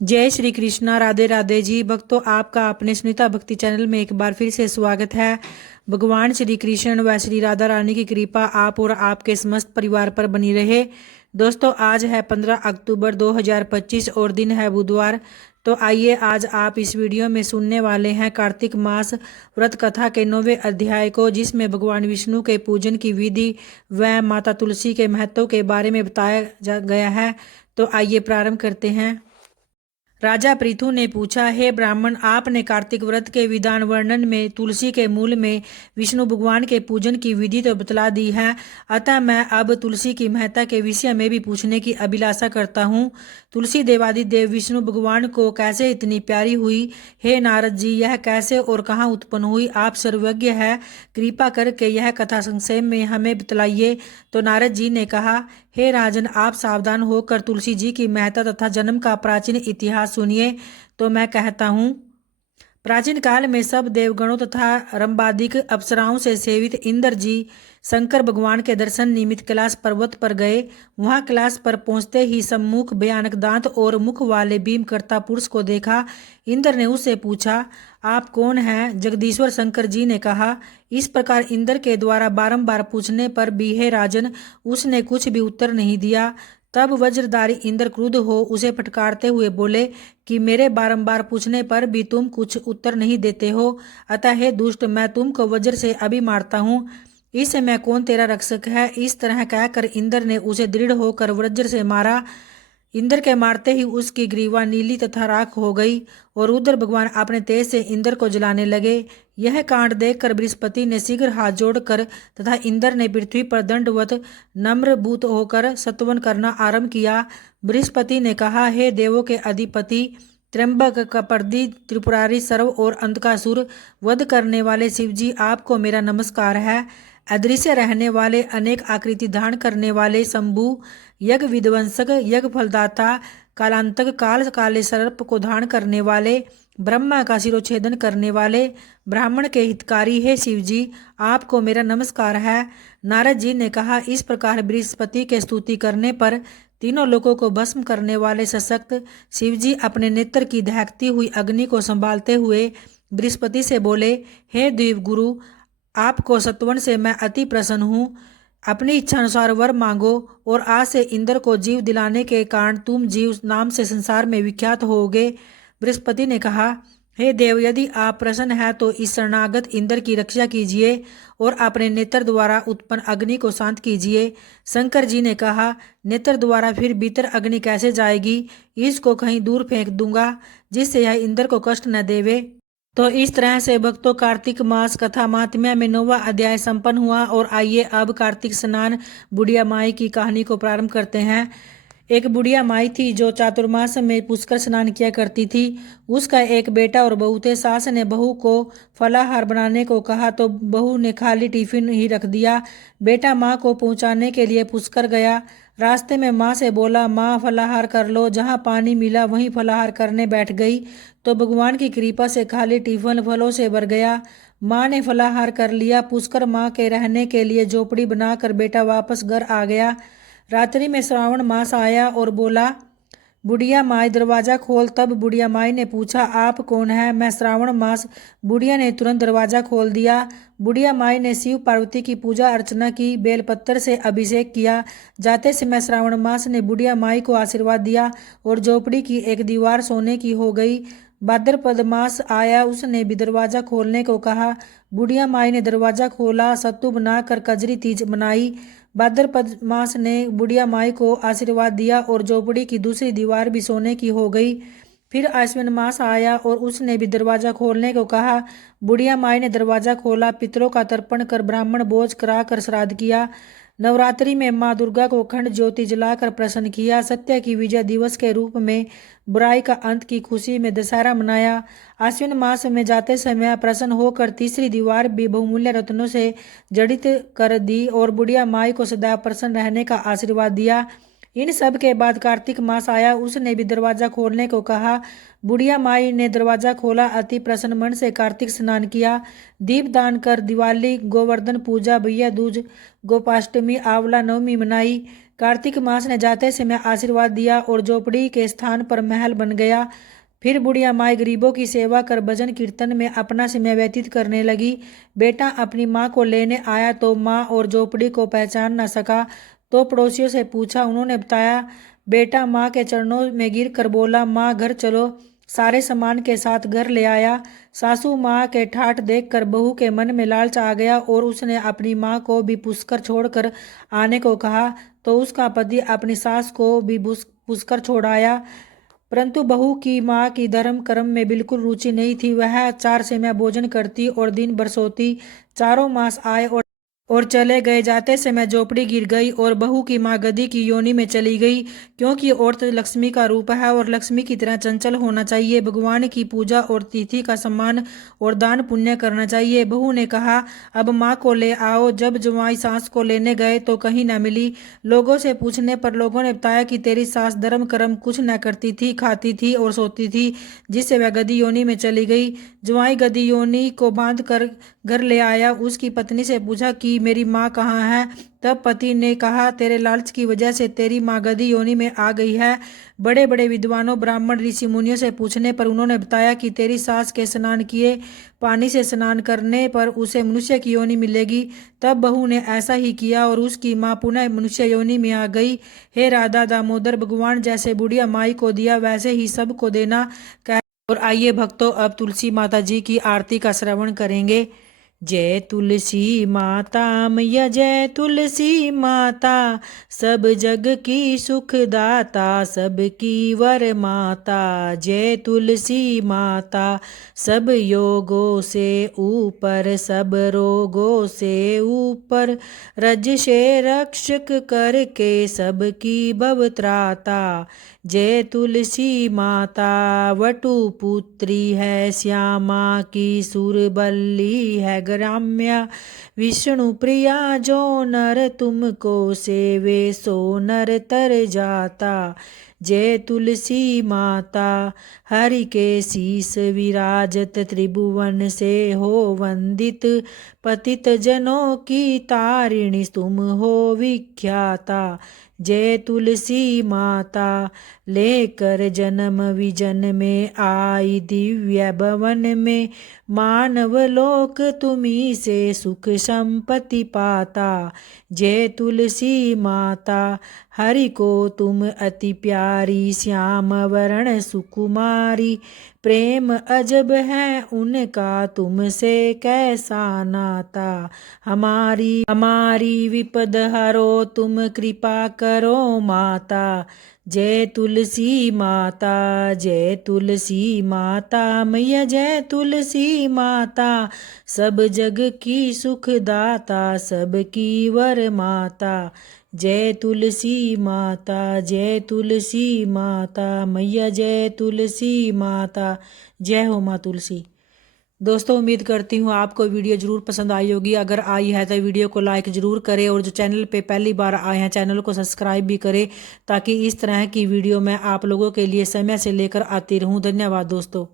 जय श्री कृष्णा। राधे राधे जी भक्तों, आपका अपने सुनीता भक्ति चैनल में एक बार फिर से स्वागत है। भगवान श्री कृष्ण व श्री राधा रानी की कृपा आप और आपके समस्त परिवार पर बनी रहे। दोस्तों, आज है 15 अक्टूबर 2025 और दिन है बुधवार। तो आइए आज आप इस वीडियो में सुनने वाले हैं कार्तिक मास व्रत कथा के 9वें अध्याय को, जिसमें भगवान विष्णु के पूजन की विधि व माता तुलसी के महत्व के बारे में बताया गया है। तो आइए प्रारंभ करते हैं। राजा पृथु ने पूछा, हे ब्राह्मण, आपने कार्तिक व्रत के विधान वर्णन में तुलसी के मूल में विष्णु भगवान के पूजन की विधि तो बतला दी है, अतः मैं अब तुलसी की महत्ता के विषय में भी पूछने की अभिलाषा करता हूँ। तुलसी देवादिदेव विष्णु भगवान को कैसे इतनी प्यारी हुई? हे नारद जी, यह कैसे और कहाँ उत्पन्न हुई? आप सर्वज्ञ है, कृपा करके यह कथा संक्षेप में हमें बतलाइए। तो नारद जी ने कहा, हे राजन, आप सावधान होकर तुलसी जी की महत्ता तथा जन्म का प्राचीन इतिहास सुनिए। तो मैं कहता हूँ, प्राचीन काल में सब देवगणों तथा रंबादिक अप्सराओं से सेवित इंद्र जी शंकर भगवान के दर्शन निमित्त कैलाश पर्वत पर गए। वहां कैलाश पर पहुंचते ही सम्मुख भयानक दांत और मुख वाले भीमकर्ता पुरुष को देखा। इंद्र ने उससे पूछा, आप कौन हैं? जगदीश्वर शंकर जी ने कहा। इस प्रकार इंद्र के द्वारा बारंबार पूछने पर भी हे राजन, उसने कुछ भी उत्तर नहीं दिया। तब वज्रधारी इंद्र क्रुद्ध हो उसे फटकारते हुए बोले कि मेरे बारंबार पूछने पर भी तुम कुछ उत्तर नहीं देते हो, अतः हे दुष्ट, मैं तुमको वज्र से अभी मारता हूँ। इस समय कौन तेरा रक्षक है? इस तरह कहकर इंद्र ने उसे दृढ़ होकर वज्र से मारा। इंद्र के मारते ही उसकी ग्रीवा नीली तथा राख हो गई और रुद्र भगवान अपने तेज से इंद्र को जलाने लगे। यह कांड देखकर बृहस्पति ने शीघ्र हाथ जोड़कर तथा इंद्र ने पृथ्वी पर दंडवत नम्रभूत होकर स्तवन करना आरंभ किया। बृहस्पति ने कहा, हे देवों के अधिपति, त्र्यंबक कपर्दी, त्रिपुरारी, सर्व और अंधकासुर वध करने वाले शिवजी, आपको मेरा नमस्कार है। अदृश्य रहने वाले, अनेक आकृति धारण करने वाले शंभु, यज्ञ विध्वंसक, यज्ञ फलदाता, कालांतक, काल काले सर्प को धारण करने वाले, ब्रह्मा का शिरोच्छेदन करने वाले, ब्राह्मण के हितकारी, हे शिव जी, आपको मेरा नमस्कार है। नारद जी ने कहा, इस प्रकार बृहस्पति के स्तुति करने पर तीनों लोगों को भस्म करने वाले सशक्त शिवजी अपने नेत्र की दहकती हुई अग्नि को संभालते हुए बृहस्पति से बोले, हे देव गुरु, आपको सत्वन से मैं अति प्रसन्न हूँ। अपनी इच्छा अनुसार वर मांगो और आज से इंद्र को जीव दिलाने के कारण तुम जीव नाम से संसार में विख्यात होगे। बृहस्पति ने कहा, हे देव, यदि आप प्रसन्न हैं तो इस शरणागत इंद्र की रक्षा कीजिए और अपने नेत्र द्वारा उत्पन्न अग्नि को शांत कीजिए। शंकर जी ने कहा, नेत्र द्वारा फिर भीतर अग्नि कैसे जाएगी? इसको कहीं दूर फेंक दूंगा, जिससे यह इंद्र को कष्ट न देवे। तो इस तरह से भक्तों, कार्तिक मास कथा महात्म्य में 9वां अध्याय संपन्न हुआ। और आइए अब कार्तिक स्नान बुढ़िया माई की कहानी को प्रारंभ करते हैं। एक बुढ़िया माई थी जो चातुर्मास में पुष्कर स्नान किया करती थी। उसका एक बेटा और बहू थे। सास ने बहू को फलाहार बनाने को कहा तो बहू ने खाली टिफिन ही रख दिया। बेटा माँ को पहुँचाने के लिए पुष्कर गया। रास्ते में माँ से बोला, माँ फलाहार कर लो। जहाँ पानी मिला वहीं फलाहार करने बैठ गई तो भगवान की कृपा से खाली टिफिन फलों से भर गया। माँ ने फलाहार कर लिया। पुष्कर माँ के रहने के लिए झोपड़ी बनाकर बेटा वापस घर आ गया। रात्रि में श्रावण मास आया और बोला, बुढ़िया माई दरवाजा खोल। तब बुढ़िया माई ने पूछा, आप कौन है? मैं श्रावण मास। बुढ़िया ने तुरंत दरवाजा खोल दिया। बुढ़िया माई ने शिव पार्वती की पूजा अर्चना की, बेलपत्र से अभिषेक किया। जाते समय श्रावण मास ने बुढ़िया माई को आशीर्वाद दिया और झोपड़ी की एक दीवार सोने की हो गई। भाद्रपद मास आया, उसने भी दरवाजा खोलने को कहा। बुढ़िया माई ने दरवाजा खोला, सत्तू बनाकर कजरी तीज मनाई। भाद्रपद मास ने बुढ़िया माई को आशीर्वाद दिया और झोपड़ी की दूसरी दीवार भी सोने की हो गई। फिर आश्विन मास आया और उसने भी दरवाजा खोलने को कहा। बुढ़िया माई ने दरवाजा खोला, पितरों का तर्पण कर ब्राह्मण भोज कराकर श्राद्ध किया। नवरात्रि में माँ दुर्गा को अखंड ज्योति जलाकर प्रसन्न किया। सत्य की विजय दिवस के रूप में बुराई का अंत की खुशी में दशहरा मनाया। आश्विन मास में जाते समय प्रसन्न होकर तीसरी दीवार भी बहुमूल्य रत्नों से जड़ित कर दी और बुढ़िया माई को सदैव प्रसन्न रहने का आशीर्वाद दिया। इन सब के बाद कार्तिक मास आया, उसने भी दरवाजा खोलने को कहा। बुढ़िया माई ने दरवाजा खोला, अति प्रसन्न मन से कार्तिक स्नान किया, दीप दान कर दिवाली, गोवर्धन पूजा, भैया दूज, गोपाष्टमी, आंवला नवमी मनाई। कार्तिक मास ने जाते समय आशीर्वाद दिया और झोपड़ी के स्थान पर महल बन गया। फिर बुढ़िया माई गरीबों की सेवा कर भजन कीर्तन में अपना समय व्यतीत करने लगी। बेटा अपनी माँ को लेने आया तो माँ और झोपड़ी को पहचान न सका, तो पड़ोसियों से पूछा। उन्होंने बताया। बेटा माँ के चरणों में गिर कर बोला, माँ घर चलो। सारे सामान के साथ घर ले आया। सासू माँ के ठाठ देखकर बहू के मन में लालच आ गया और उसने अपनी माँ को भी पुष्कर छोड़कर आने को कहा, तो उसका पति अपनी सास को भी पुष्कर छोड़ाया। परंतु बहू की माँ की धर्म कर्म में बिल्कुल रुचि नहीं थी। वह 4 समय भोजन करती और दिन भर सोती। 4 मास आए और चले गए। जाते समय झोपड़ी गिर गई और बहू की माँ गधी की योनि में चली गई, क्योंकि औरत लक्ष्मी का रूप है और लक्ष्मी की तरह चंचल होना चाहिए। भगवान की पूजा और तिथि का सम्मान और दान पुण्य करना चाहिए। बहू ने कहा, अब माँ को ले आओ। जब जवाई सास को लेने गए तो कहीं न मिली। लोगों से पूछने पर लोगों ने बताया कि तेरी सास धर्म कर्म कुछ न करती थी, खाती थी और सोती थी, जिससे वह गधी योनि में चली गई। जवाई गधी योनि को बांध कर घर ले आया। उसकी पत्नी से पूछा कि मेरी माँ कहाँ है। तब पति ने कहा, तेरे लालच की वजह से तेरी माँ गधी योनि में आ गई है। बड़े बड़े विद्वानों, ब्राह्मण, ऋषि मुनियों से पूछने पर उन्होंने बताया कि तेरी सास के स्नान किए पानी से स्नान करने पर उसे मनुष्य की योनि मिलेगी। तब बहू ने ऐसा ही किया और उसकी माँ पुनः मनुष्य योनि में आ गई। हे राधा दामोदर, भगवान जैसे बुढ़िया माई को दिया वैसे ही सबको देना। और आइए भक्तों, अब तुलसी माता जी की आरती का श्रवण करेंगे। जय तुलसी माता मैया, जय तुलसी माता, सब जग की सुखदाता, सबकी वर माता। जय तुलसी माता, सब योगों से ऊपर, सब रोगों से ऊपर, रज से रक्षक करके सबकी भवत्राता। जय तुलसी माता, वटु पुत्री है श्यामा की, सुरबल्ली है ग्राम्या, विष्णु प्रिया जो नर तुमको सेवे सो नर तर जाता। जय तुलसी माता, हरि के शीस विराजत, त्रिभुवन से हो वंदित, पतित जनों की तारिणी तुम हो विख्याता। जय तुलसी माता, लेकर जन्म विजन में आई दिव्य भवन में, मानव लोक तुम्ही से सुख संपत्ति पाता। जय तुलसी माता, हरि को तुम अति प्यारी, श्याम वरण सुकुमारी, प्रेम अजब है उनका तुमसे कैसा नाता। हमारी विपद हरो तुम कृपा करो माता। जय तुलसी माता, जय तुलसी माता मैया, जय तुलसी माता, सब जग की सुखदाता, सबकी वर माता। जय तुलसी माता, जय तुलसी माता मैया, जय तुलसी माता। जय हो माँ तुलसी। दोस्तों, उम्मीद करती हूँ आपको वीडियो ज़रूर पसंद आई होगी। अगर आई है तो वीडियो को लाइक ज़रूर करें और जो चैनल पे पहली बार आए हैं चैनल को सब्सक्राइब भी करें, ताकि इस तरह की वीडियो मैं आप लोगों के लिए समय से लेकर आती रहूँ। धन्यवाद दोस्तों।